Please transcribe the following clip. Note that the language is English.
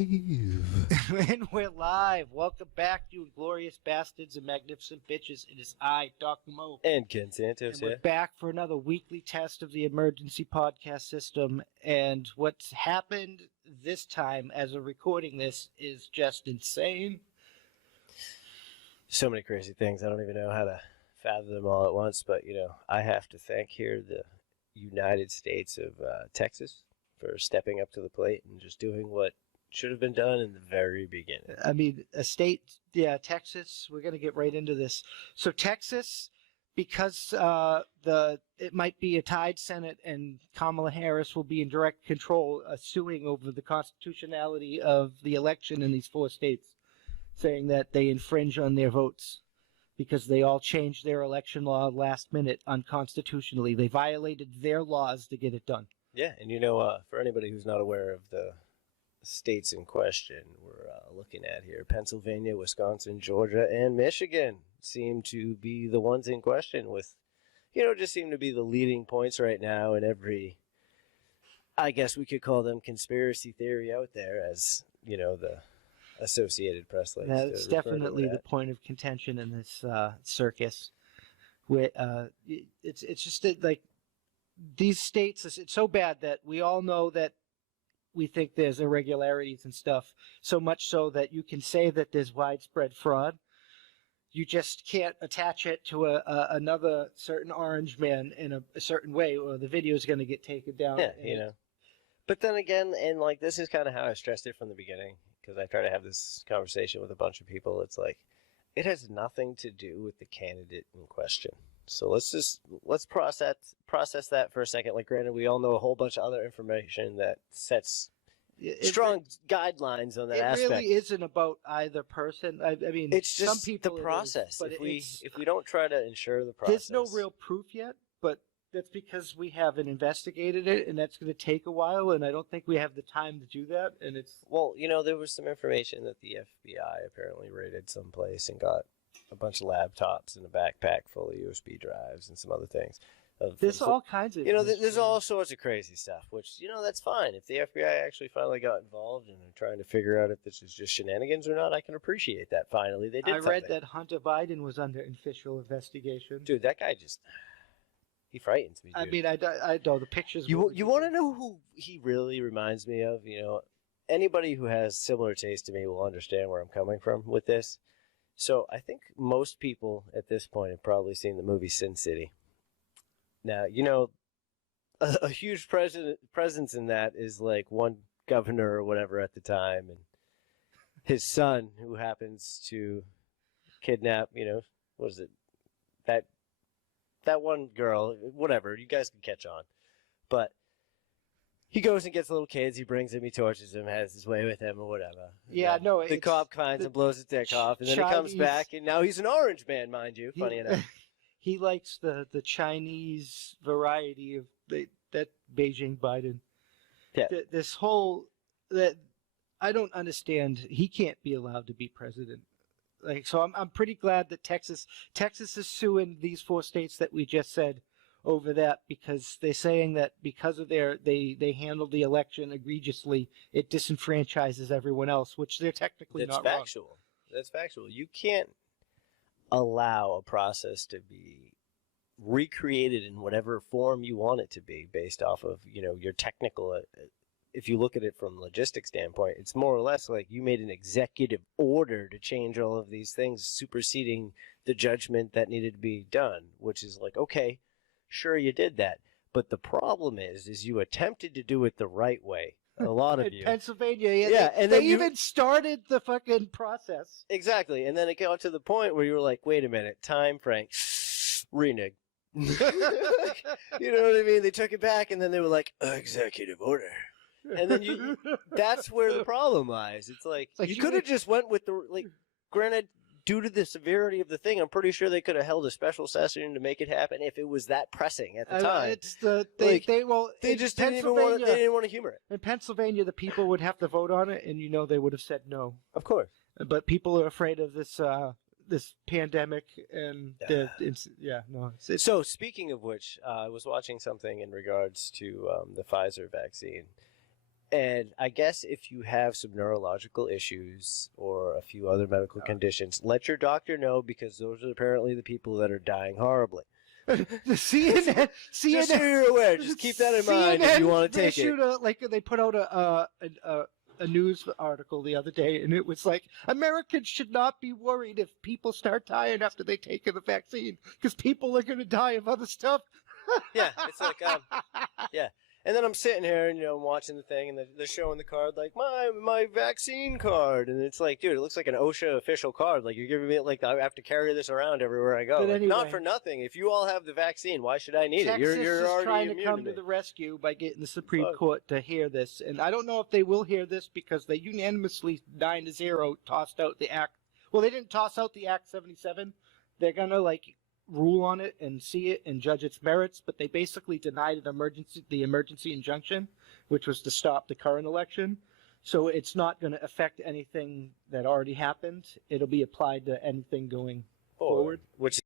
And we're live. Welcome back, you Inglorious Bastards and Magnificent Bitches. It is I, Dr. Mo. And Ken Santos, And we're back for another weekly test of the emergency podcast system. And what's happened this time, as of recording this, is just insane. So many crazy things. I don't even know how to fathom them all at once. But, I have to thank here the United States of Texas for stepping up to the plate and just doing what should have been done in the very beginning. I mean, Texas, we're going to get right into this. So Texas, because it might be a tied Senate and Kamala Harris will be in direct control, suing over the constitutionality of the election in these four states, saying that they infringe on their votes because they all changed their election law last minute unconstitutionally. They violated their laws to get it done. Yeah, and for anybody who's not aware of the states in question we're looking at here, Pennsylvania, Wisconsin, Georgia, and Michigan seem to be the ones in question with, just seem to be the leading points right now in every, I guess we could call them conspiracy theory out there, as, the Associated Press likes That's definitely the point of contention in this circus. Where it's just that, like, these states, it's so bad that we all know that we think there's irregularities and stuff, so much so that you can say that there's widespread fraud. You just can't attach it to another certain orange man in a certain way, or the video is going to get taken down. Yeah, But then again, and like this is kind of how I stressed it from the beginning, because I try to have this conversation with a bunch of people. It's like, it has nothing to do with the candidate in question. So let's process that for a second. Like, granted, we all know a whole bunch of other information that sets strong guidelines on that aspect. It really isn't about either person. I mean, it's just some people the process. But if we don't try to ensure the process, there's no real proof yet. But that's because we haven't investigated it, and that's going to take a while. And I don't think we have the time to do that. And there was some information that the FBI apparently raided someplace and got a bunch of laptops and a backpack full of USB drives and some other things. There's all kinds of... there's all sorts of crazy stuff, which, that's fine. If the FBI actually finally got involved and are trying to figure out if this is just shenanigans or not, I can appreciate that finally. They did read that Hunter Biden was under official investigation. Dude, that guy he frightens me, dude. I mean, I know the pictures... You want to know who he really reminds me of? Anybody who has similar taste to me will understand where I'm coming from with this. So I think most people at this point have probably seen the movie Sin City. Now, a huge presence in that is like one governor or whatever at the time, and his son, who happens to kidnap, what is it? That one girl, whatever, you guys can catch on. But he goes and gets little kids, he brings them, he tortures them, has his way with them or whatever. Yeah, no, the cop finds him, blows his dick off, and then he comes back, and now he's an orange man, mind you, funny enough. He likes the Chinese variety of that Beijing Biden. Yeah. This whole... I don't understand. He can't be allowed to be president. So I'm pretty glad that Texas is suing these four states that we just said over that, because they're saying that because of they handled the election egregiously, it disenfranchises everyone else, which they're technically not factual. wrong. That's factual. You can't allow a process to be recreated in whatever form you want it to be based off of, your technical... If you look at it from a logistics standpoint, it's more or less like you made an executive order to change all of these things, superseding the judgment that needed to be done, which is like, okay, sure, you did that. But the problem is you attempted to do it the right way. A lot of you. Pennsylvania, yeah. They even started the fucking process. Exactly. And then it got to the point where you were like, wait a minute, time, Frank, renege. You know what I mean? They took it back, and then they were like, executive order. And then that's where the problem lies. It's like you could have just went with granted, due to the severity of the thing, I'm pretty sure they could have held a special session to make it happen if it was that pressing at the time. They just didn't want to humor it. In Pennsylvania, the people would have to vote on it, and they would have said no. Of course. But people are afraid of this pandemic, and So speaking of which, I was watching something in regards to the Pfizer vaccine. And I guess if you have some neurological issues or a few other medical conditions, let your doctor know, because those are apparently the people that are dying horribly. The CNN, Just so you're aware, just keep that in mind if you want to take it. They put out a news article the other day, and it was like, Americans should not be worried if people start dying after they take the vaccine, because people are going to die of other stuff. Yeah, it's like, yeah. And then I'm sitting here and, watching the thing, and they're showing the card, like, my vaccine card. And it's like, dude, it looks like an OSHA official card. Like, you're giving me, like, I have to carry this around everywhere I go. But Like, anyway, not for nothing. If you all have the vaccine, why should I need Texas it? You're is already trying to immune come to to the rescue by getting the Supreme Fuck. Court to hear this. And I don't know if they will hear this, because they unanimously 9-0 tossed out the Act. Well, they didn't toss out the Act 77. They're going to, like, rule on it and see it and judge its merits, but they basically denied the emergency injunction, which was to stop the current election. So it's not going to affect anything that already happened. It'll be applied to anything going forward. Which